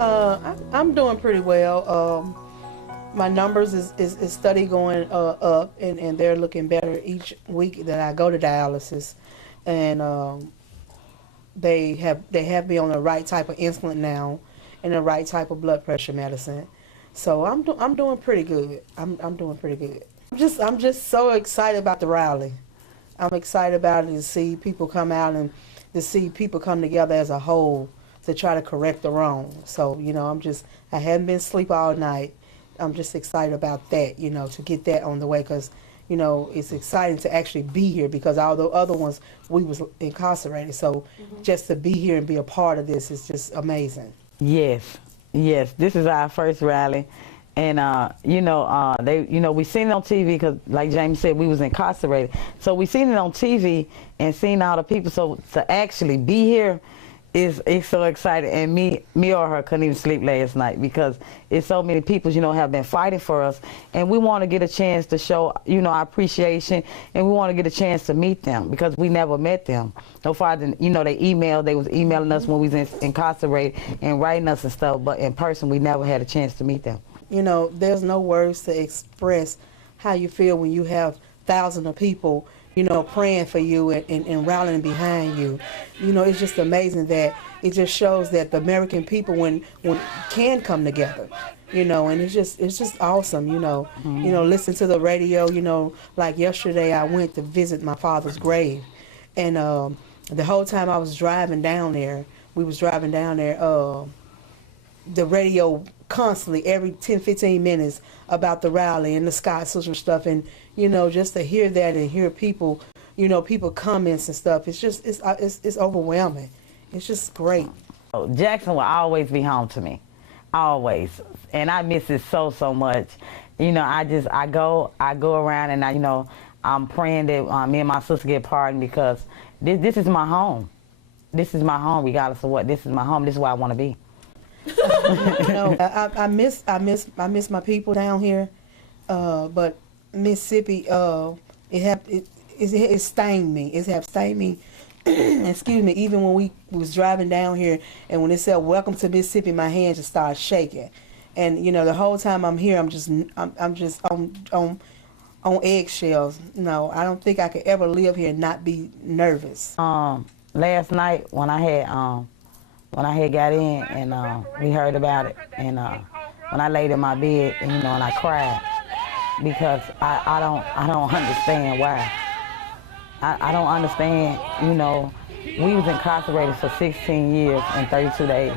I'm doing pretty well. My numbers is steady going up, and they're looking better each week that I go to dialysis, and they have me on the right type of insulin now, and the right type of blood pressure medicine. So I'm doing pretty good. I'm doing pretty good. I'm just so excited about the rally. I'm excited about it to see people come out and to see people come together as a whole to try to correct the wrong. So, I haven't been asleep all night. I'm just excited about that, to get that on the way because, it's exciting to actually be here because all the other ones, we was incarcerated. So just to be here and be a part of this is just amazing. Yes, this is our first rally. And, we seen it on TV because, like James said, we was incarcerated. So we seen it on TV and seen all the people. So to actually be here it's so exciting. And me or her couldn't even sleep last night because it's so many people, have been fighting for us. And we want to get a chance to show, our appreciation. And we want to get a chance to meet them because we never met them. No farther than, they was emailing us when we was incarcerated and writing us and stuff. But in person, we never had a chance to meet them. There's no words to express how you feel when you have thousands of people, praying for you and rallying behind you. It's just amazing that it just shows that the American people when can come together, and it's just awesome, listen to the radio, like yesterday I went to visit my father's grave, and the whole time I was driving down there, the radio constantly every 10-15 minutes about the rally and the Scott Sister stuff, and just to hear that and hear people people comments and stuff, it's overwhelming. It's just great. Jackson will always be home to me, always, and I miss it so much. I go around and I'm praying that me and my sister get pardoned because this is my home. This is my home regardless of what. This is my home. This is where I want to be. I miss my people down here, but Mississippi, it stained me. It have stained me. Excuse me. Even when we was driving down here, and when it said "Welcome to Mississippi," my hands just started shaking. And the whole time I'm here, I'm just on eggshells. No, I don't think I could ever live here and not be nervous. Last night when I had got in and we heard about it, and when I laid in my bed and and I cried because I don't understand why. I don't understand. We was incarcerated for 16 years and 32 days,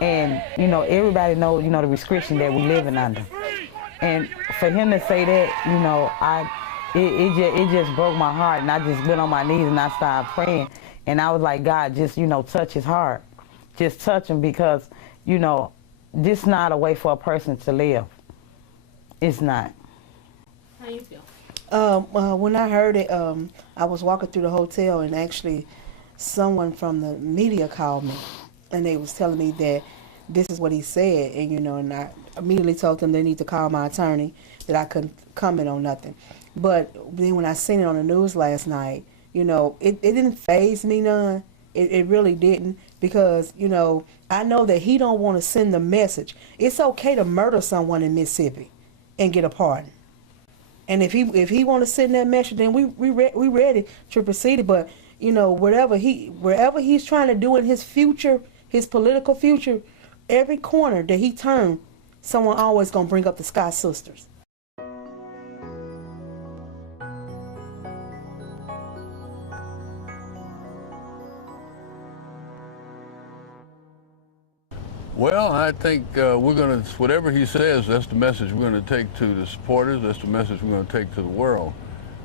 and everybody knows the restriction that we living under, and for him to say that, it just broke my heart, and I just went on my knees and I started praying, and I was like, God, just touch his heart. Just touch them because, this is not a way for a person to live. It's not. How you feel? When I heard it, I was walking through the hotel and actually someone from the media called me and they was telling me that this is what he said, and and I immediately told them they need to call my attorney, that I couldn't comment on nothing. But then when I seen it on the news last night, it didn't faze me none. It really didn't, because I know that he don't want to send the message. It's okay to murder someone in Mississippi and get a pardon. And if he want to send that message, then we ready to proceed it. But wherever he's trying to do in his future, his political future, every corner that he turn, someone always gonna bring up the Scott sisters. Well, I think whatever he says, that's the message we're going to take to the supporters, that's the message we're going to take to the world.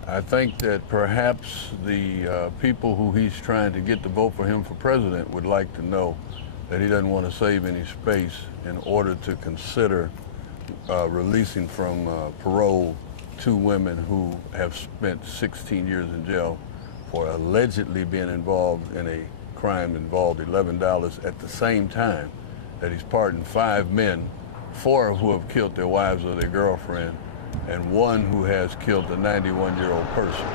I think that perhaps the people who he's trying to get to vote for him for president would like to know that he doesn't want to save any space in order to consider releasing from parole 2 women who have spent 16 years in jail for allegedly being involved in a crime involved $11 at the same time that he's pardoned 5 men, 4 who have killed their wives or their girlfriend, and 1 who has killed a 91-year-old person.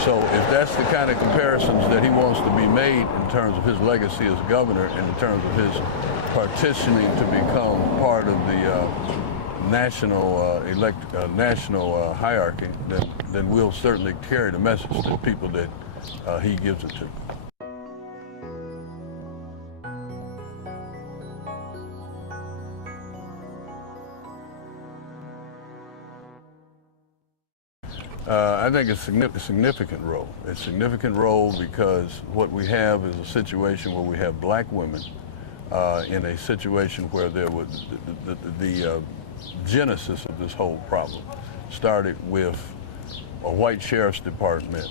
So if that's the kind of comparisons that he wants to be made in terms of his legacy as governor and in terms of his partitioning to become part of the national hierarchy, then we'll certainly carry the message to the people that he gives it to. I think it's a significant role. It's a significant role because what we have is a situation where we have black women in a situation where there was the genesis of this whole problem started with a white sheriff's department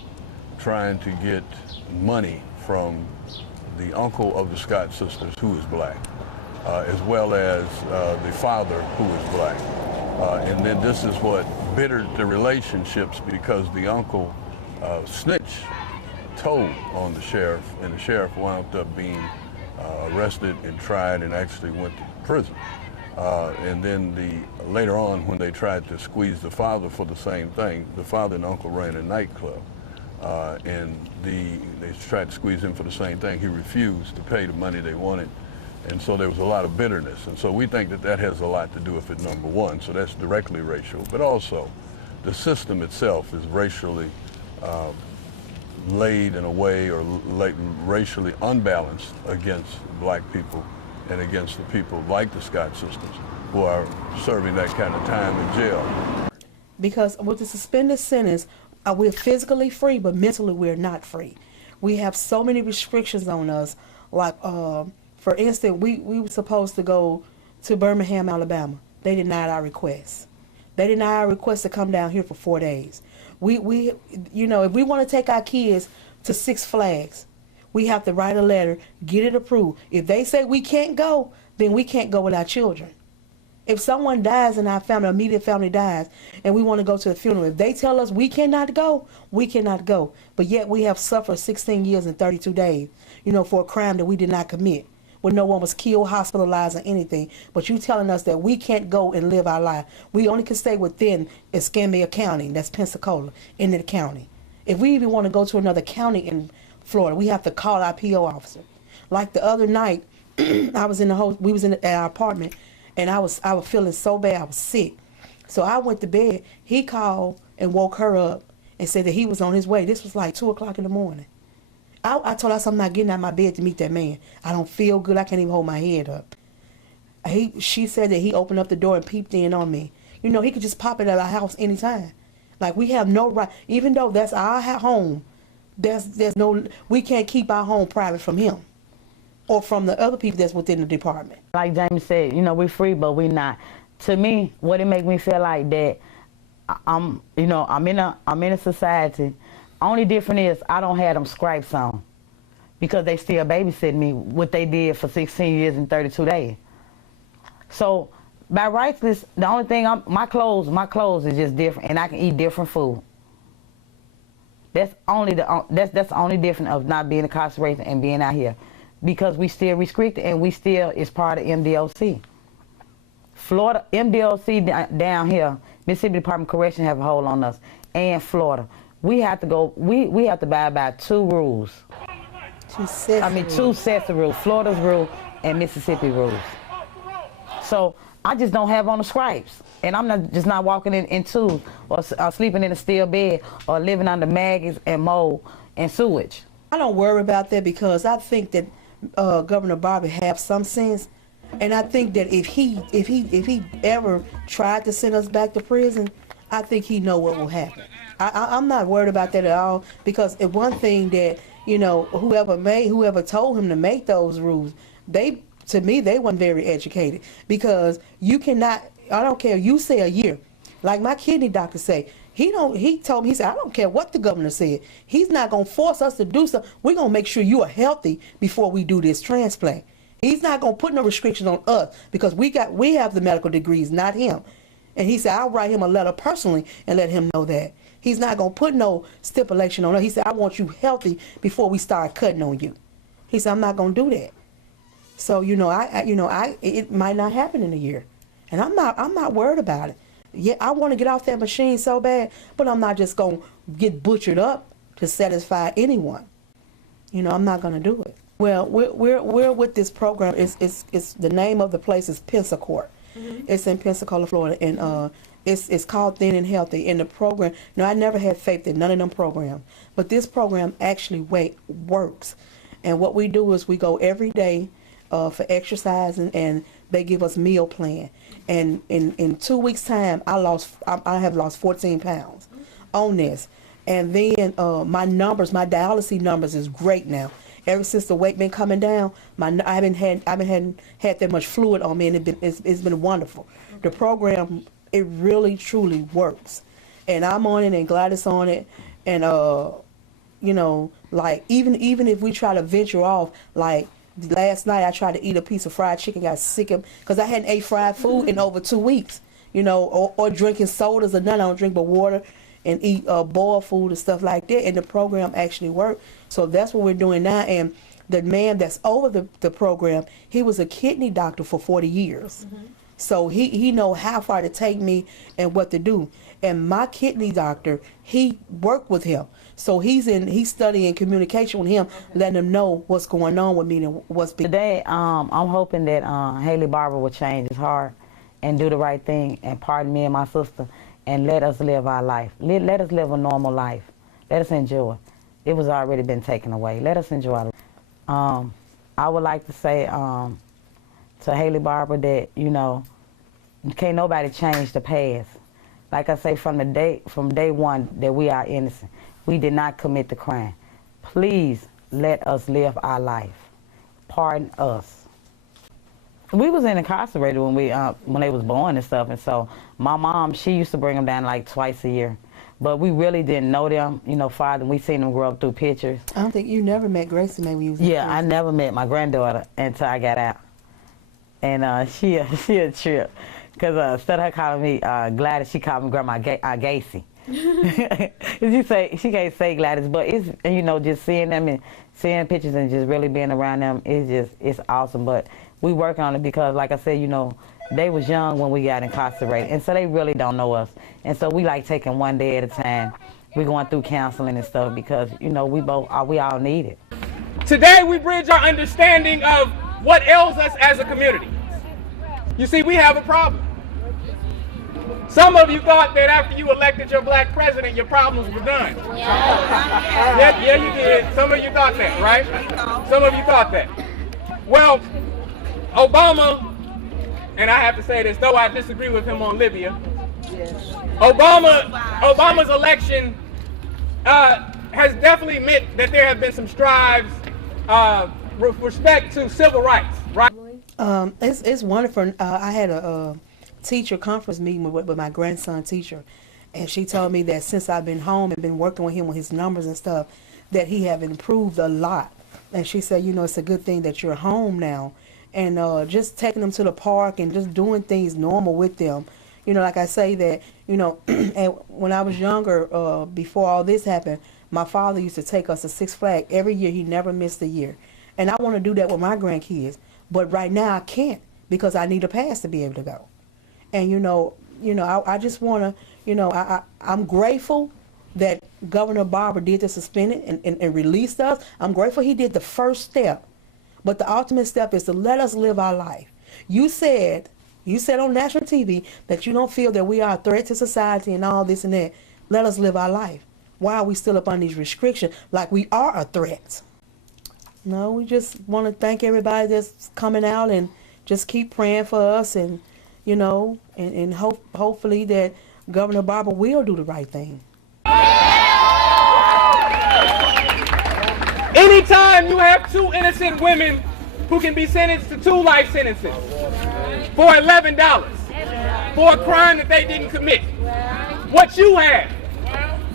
trying to get money from the uncle of the Scott sisters, who is black, as well as the father, who is black. And then this is what bittered the relationships, because the uncle told on the sheriff, and the sheriff wound up being arrested and tried and actually went to prison. And then later on, when they tried to squeeze the father for the same thing, the father and uncle ran a nightclub, and they tried to squeeze him for the same thing. He refused to pay the money they wanted. And so there was a lot of bitterness. And so we think that that has a lot to do with it, number one. So that's directly racial. But also, the system itself is racially laid in a way, or racially unbalanced against black people and against the people like the Scott sisters who are serving that kind of time in jail. Because with the suspended sentence, we're physically free, but mentally we're not free. We have so many restrictions on us, like for instance, we were supposed to go to Birmingham, Alabama. They denied our request. They denied our request to come down here for 4 days. We you know, if we want to take our kids to Six Flags, we have to write a letter, get it approved. If they say we can't go, then we can't go with our children. If someone dies in our family, immediate family dies, and we want to go to the funeral, if they tell us we cannot go, we cannot go. But yet we have suffered 16 years and 32 days, you know, for a crime that we did not commit, when no one was killed, hospitalized, or anything. But you telling us that we can't go and live our life. We only can stay within Escambia County, that's Pensacola, in the county. If we even want to go to another county in Florida, we have to call our PO officer. Like the other night, I was in at our apartment, and I was feeling so bad, I was sick. So I went to bed. He called and woke her up and said that he was on his way. This was like 2 o'clock in the morning. I told her, I'm not getting out of my bed to meet that man. I don't feel good. I can't even hold my head up. She said that he opened up the door and peeped in on me. You know, he could just pop it at our house anytime. Like, we have no right, even though that's our home, we can't keep our home private from him or from the other people that's within the department. Like James said, you know, we're free, but we're not. To me, what it make me feel like that, I'm in a society. Only difference is I don't have them stripes on, because they still babysitting me, what they did for 16 years and 32 days. So by rights, the only thing my clothes is just different, and I can eat different food. That's the only difference of not being incarcerated and being out here, because we still restricted, and we still is part of MDOC. Florida, MDOC down here, Mississippi Department of Correction have a hold on us, and Florida. We have to go, we have to abide by two rules. Two sets of rules, Florida's rule and Mississippi rules. So I just don't have on the stripes. And I'm just not walking in twos, or sleeping in a steel bed, or living under maggots and mold and sewage. I don't worry about that, because I think that Governor Bobby has some sense. And I think that if he ever tried to send us back to prison, I think he know what will happen. I'm not worried about that at all, because if one thing that, you know, whoever told him to make those rules, to me they weren't very educated, because you cannot, I don't care, you say a year, like my kidney doctor say, he told me, he said, I don't care what the governor said, he's not going to force us to do something. We're going to make sure you are healthy before we do this transplant. He's not going to put no restrictions on us, because we have the medical degrees, not him. And he said, I'll write him a letter personally and let him know that. He's not going to put no stipulation on us. He said, I want you healthy before we start cutting on you. He said, I'm not going to do that. So, you know, it might not happen in a year. And I'm not worried about it. Yeah, I want to get off that machine so bad, but I'm not just going to get butchered up to satisfy anyone. You know, I'm not going to do it. Well, we're with this program. It's the name of the place is Pensacola. It's in Pensacola, Florida, and it's called Thin and Healthy. In the program, no, I never had faith in none of them programs, but this program actually works. And what we do is we go every day for exercise, and they give us meal plan. And in 2 weeks' time, I have lost 14 pounds on this. And then my dialysis numbers is great now. Ever since the weight been coming down, I haven't had that much fluid on me, and it's been wonderful. The program, it really truly works, and I'm on it, and Gladys on it, and you know, like even if we try to venture off, like last night I tried to eat a piece of fried chicken, got sick of because I hadn't ate fried food in over 2 weeks, you know, or drinking sodas or none. I don't drink but water and eat boiled food and stuff like that, and the program actually worked. So that's what we're doing now. And the man that's over the program, he was a kidney doctor for 40 years. So he know how far to take me and what to do. And my kidney doctor, he worked with him. So he's studying communication with him, letting him know what's going on with me and what's been. Today, I'm hoping that Haley Barber will change his heart and do the right thing and pardon me and my sister and let us live our life. Let us live a normal life. Let us enjoy. It was already been taken away. Let us enjoy it. I would like to say to Haley Barber that, you know, can't nobody change the past. Like I say, from day one that we are innocent. We did not commit the crime. Please let us live our life. Pardon us. We was incarcerated when they was born and stuff, and so my mom, she used to bring them down like twice a year. But we really didn't know them, you know, father. We seen them grow up through pictures. I don't think you never met Gracie maybe you was in prison. I never met my granddaughter until I got out. And she a trip. Because instead of her calling me Gladys, she called me Grandma Gacy. She can't say Gladys, but it's, you know, just seeing them and seeing pictures and just really being around them, it's awesome. But we work on it because, like I said, you know, they was young when we got incarcerated, and so they really don't know us. And so we like taking one day at a time. We're going through counseling and stuff because, you know, we all need it. Today we bridge our understanding of what ails us as a community. You see, we have a problem. Some of you thought that after you elected your black president, your problems were done. Yeah, you did. Some of you thought that, right? Some of you thought that. Well, Obama, and I have to say this, though I disagree with him on Libya, Obama's election has definitely meant that there have been some strides with respect to civil rights, right? It's wonderful. I had a teacher conference meeting with my grandson teacher, and she told me that since I've been home and been working with him with his numbers and stuff, that he have improved a lot. And she said, you know, it's a good thing that you're home now, and just taking them to the park and just doing things normal with them. You know, like I say that, you know, and when I was younger, before all this happened, my father used to take us to Six Flags every year. He never missed a year. And I want to do that with my grandkids. But right now I can't because I need a pass to be able to go. And, I just want to, I'm grateful that Governor Barber did the suspended and released us. I'm grateful he did the first step. But the ultimate step is to let us live our life. You said on national TV that you don't feel that we are a threat to society and all this and that. Let us live our life. Why are we still up on these restrictions like we are a threat? No, we just want to thank everybody that's coming out and just keep praying for us and, and hopefully that Governor Barber will do the right thing. Anytime you have two innocent women who can be sentenced to 2 life sentences for $11 for a crime that they didn't commit, what you have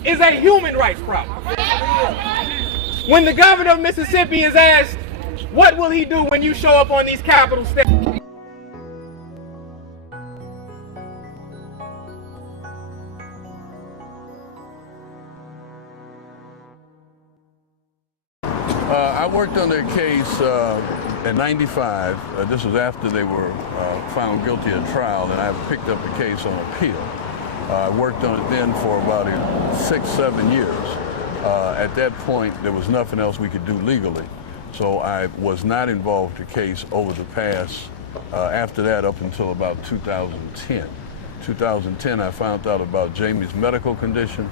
is a human rights problem. When the governor of Mississippi is asked, what will he do when you show up on these Capitol steps? I worked on their case in '95. This was after they were found guilty at trial, and I picked up the case on appeal. I worked on it then for about 6-7 years. At that point, there was nothing else we could do legally. So I was not involved in the case over the past, after that up until about 2010. 2010, I found out about Jamie's medical condition.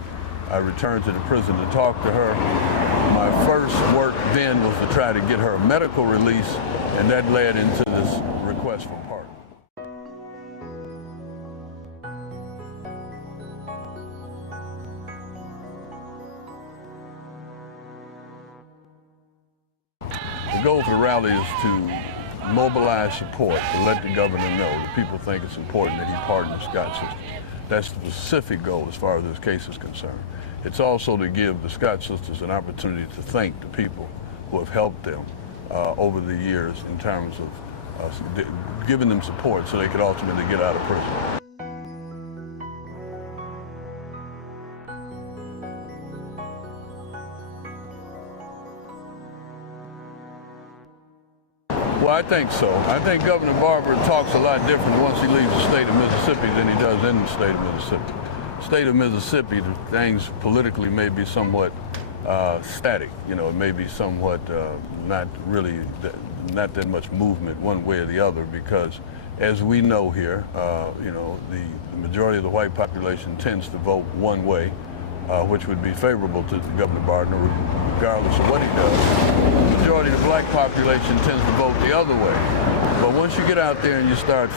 I returned to the prison to talk to her. My first work then was to try to get her a medical release, and that led into this request for pardon. The goal for the rally is to mobilize support, to let the governor know that people think it's important that he pardon the Scott sisters. That's the specific goal as far as this case is concerned. It's also to give the Scott sisters an opportunity to thank the people who have helped them over the years in terms of giving them support so they could ultimately get out of prison. Well, I think so. I think Governor Barber talks a lot different once he leaves the state of Mississippi than he does in the state of Mississippi. State of Mississippi, the things politically may be somewhat static. You know, it may be somewhat not really, not that much movement one way or the other, because as we know here, you know, the majority of the white population tends to vote one way, which would be favorable to Governor Barber, regardless of what he does. The majority of the black population tends to vote the other way. But once you get out there and you start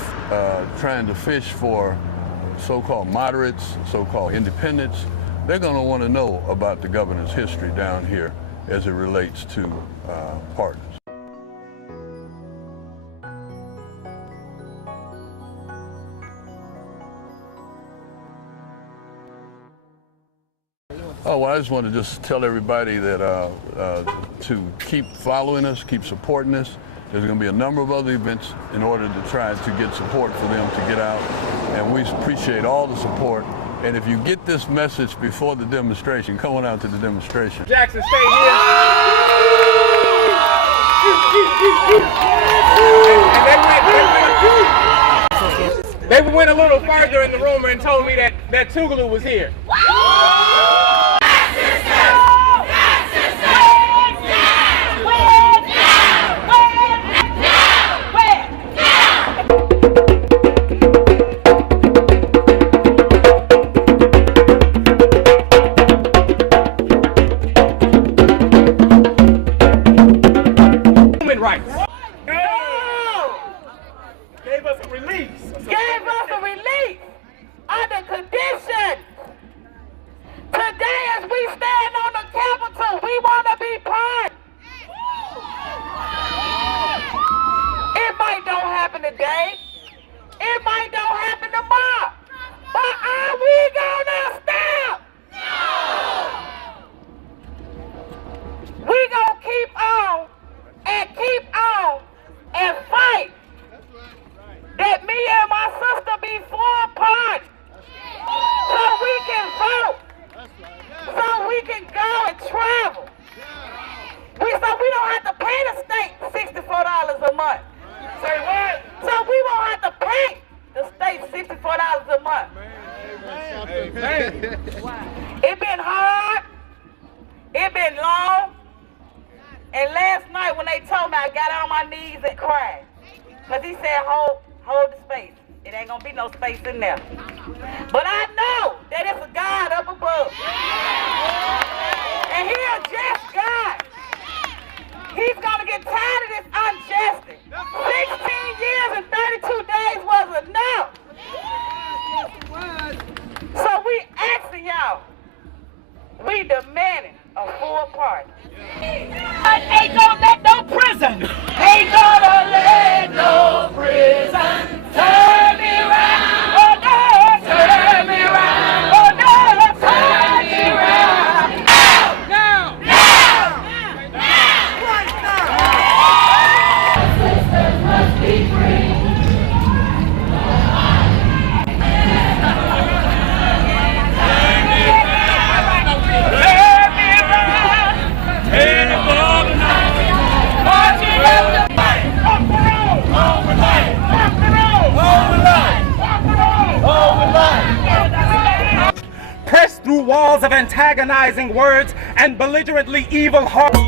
trying to fish for so-called moderates, so-called independents, they're going to want to know about the governor's history down here as it relates to pardons. Oh, well, I just want to just tell everybody that to keep following us, keep supporting us. There's going to be a number of other events in order to try to get support for them to get out, and we appreciate all the support. And if you get this message before the demonstration, come on out to the demonstration. Jackson, stay here. And they went a little further in the room and told me that Tougaloo was here. It been hard, it been long, and last night when they told me, I got on my knees and cried. Because he said, hold the space. It ain't gonna be no space in there. But I know that it's a God up above. And he a just God. He's gonna get tired of this injustice. 16 years and 32 days was enough. So we asking y'all, we demanding a full pardon. Ain't gonna let no prison, ain't gonna let no prison turn me round, oh no, turn me round, oh no, turn me round. Now, right now. Sisters must be free. Pressed through walls of antagonizing words and belligerently evil hearts.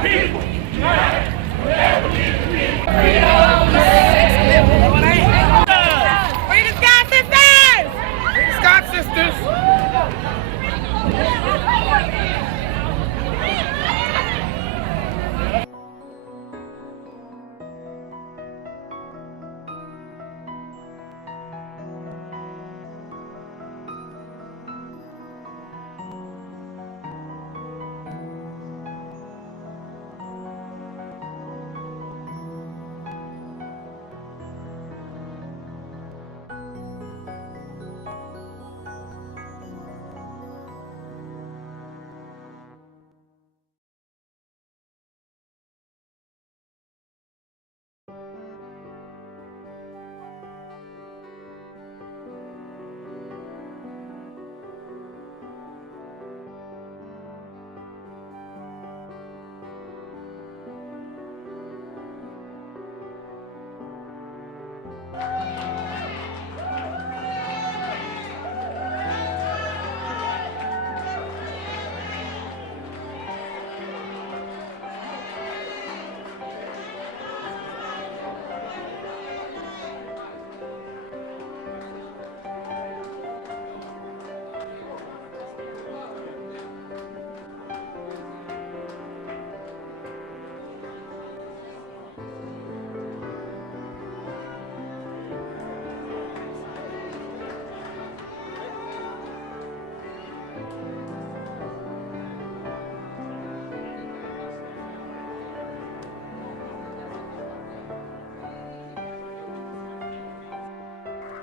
Free the Scott sisters! Free the Scott sisters!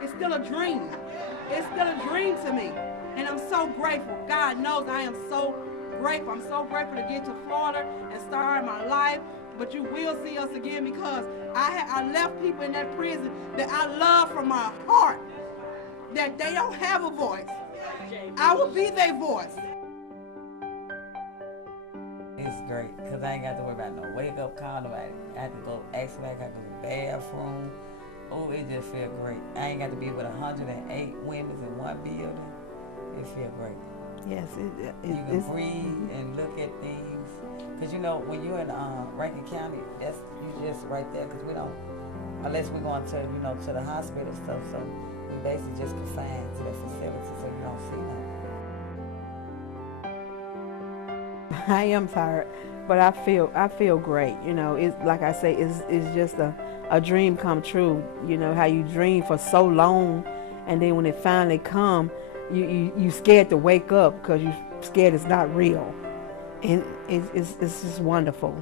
It's still a dream. It's still a dream to me. And I'm so grateful. God knows I am so grateful. I'm so grateful to get to Florida and start my life. But you will see us again because I left people in that prison that I love from my heart. That they don't have a voice. I will be their voice. It's great because I ain't got to worry about no wake up call. Nobody. I have to go ask me, I got to go to the bathroom. Oh, it just feel great. I ain't got to be with 108 women in one building. It feel great. Yes, You can breathe and look at things. Because you know, when you're in Rankin County, that's you just right there. Because we don't, unless we're going to, you know, to the hospital and stuff. So we basically just confined to the facility, so you don't see nothing. I am tired, but I feel great. You know, it's like I say, it's just a dream come true. You know how you dream for so long, and then when it finally come, you scared to wake up because you scared it's not real, and it's just wonderful.